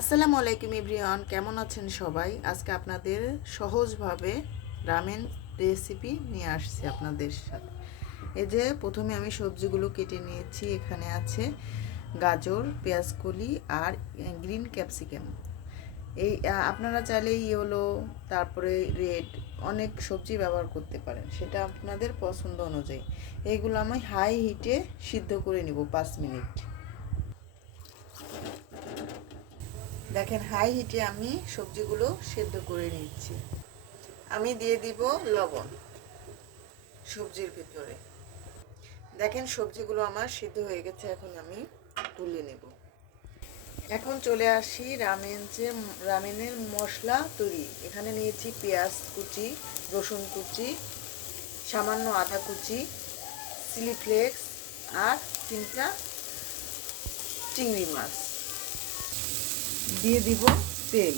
আসসালামু আলাইকুম এভরিওয়ান, কেমন আছেন সবাই? আজকে আপনাদের সহজভাবে রামেন রেসিপি নিয়ে আসছি আপনাদের সাথে। এই যে প্রথমে আমি সবজিগুলো কেটে নিয়েছি। এখানে আছে গাজর, পেঁয়াজকলি আর গ্রিন ক্যাপসিকাম। এই আপনারা চাইলে ইয়েলো, তারপরে রেড, অনেক সবজি ব্যবহার করতে পারেন, সেটা আপনাদের পছন্দ অনুযায়ী। এইগুলো আমি হাই হিটে সিদ্ধ করে নিব 5 মিনিট। দেখেন, হাই হিটে আমি সবজিগুলো সেদ্ধ করে নিচ্ছি। আমি দিয়ে দিব লবণ সবজির ভিতরে। দেখেন, সবজিগুলো আমার সিদ্ধ হয়ে গেছে, এখন আমি তুলে নেব। এখন চলে আসি রামেনের মশলা তৈরি। এখানে নিয়েছি পেঁয়াজ কুচি, রসুন কুচি, সামান্য আদা কুচি, চিলি ফ্লেক্স আর 3টা চিংড়ি মাছ। দিয়ে দিব তেল।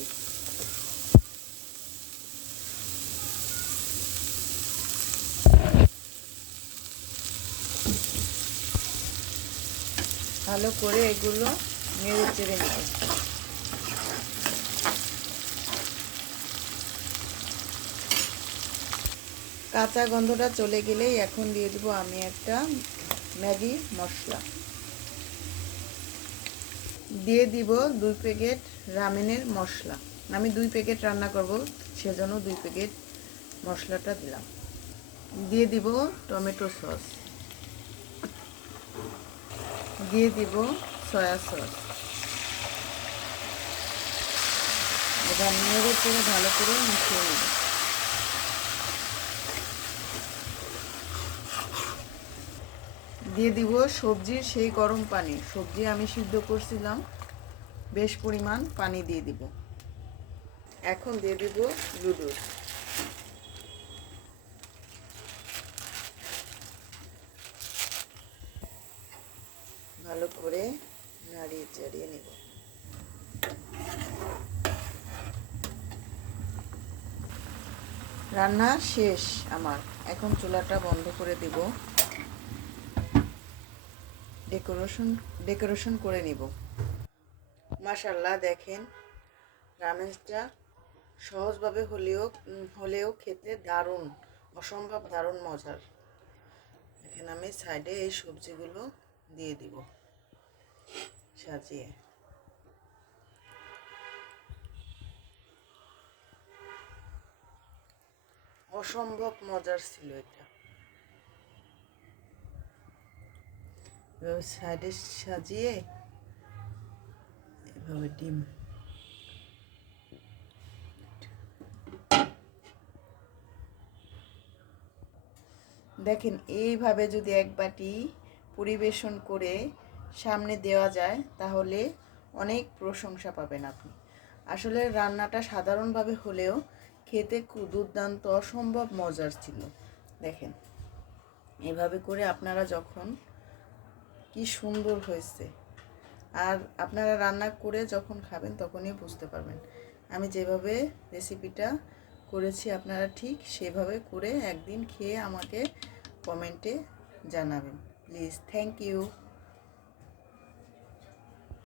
ভালো করে এগুলো নেড়ে চেড়ে নেব। কাঁচা গন্ধটা চলে গেলেই এখন দিয়ে দিব আমি একটা ম্যাগি মশলা। দিয়ে দিব 2 প্যাকেট রামেনের মশলা। আমি 2 প্যাকেট রান্না করব, সেজন্য 2 প্যাকেট মশলাটা দিলাম। দিয়ে দিব টমেটো সস, দিয়ে দিব সয়া সস। এবার নেড়ে চেড়ে ভালো করে মিশিয়ে নেব। দিয়ে দিব সবজির সেই গরম পানি। সবজি আমি সিদ্ধ করছিলাম, বেশ পরিমাণ পানি দিয়ে দিব। এখন দিয়ে দিব নুডলস। ভালো করে নাড়িয়ে চাড়িয়ে নেব। রান্না শেষ আমার, এখন চুলাটা বন্ধ করে দেব। ডেকোরেশন করে নিব। মাশাআল্লাহ, দেখেন রামেনটা সহজভাবে হলেও খেতে দারুণ, অসম্ভব দারুণ মজার। এখন আমি সাইডে এই সবজিগুলো দিয়ে দিব সাজিয়ে। অসম্ভব মজার ছিল এটা। সাইডে সাজিয়ে এভাবে ডিম। দেখেন, এইভাবে যদি এক বাটি পরিবেশন করে সামনে দেওয়া যায় তাহলে অনেক প্রশংসা পাবেন আপনি। আসলে রান্নাটা সাধারণভাবে হলেও খেতে খুব দুর্দান্ত, অসম্ভব মজার ছিল। দেখেন, এভাবে করে আপনারা যখন, কি সুন্দর হয়েছে। আর আপনারা রান্না করে যখন খাবেন তখনই বুঝতে পারবেন। আমি যেভাবে রেসিপিটা করেছি আপনারা ঠিক সেভাবে করে একদিন খেয়ে আমাকে কমেন্টে জানাবেন প্লিজ। Thank you.